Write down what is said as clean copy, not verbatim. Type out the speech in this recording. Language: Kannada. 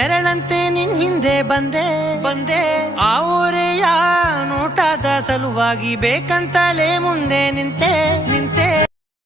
ನೆರಳಂತೆ ನಿನ್ ಹಿಂದೆ ಬಂದೆ ಆ ಊರೆಯ ನೋಟದ ಸಲುವಾಗಿ ಬೇಕಂತಲೇ ಮುಂದೆ ನಿಂತೆ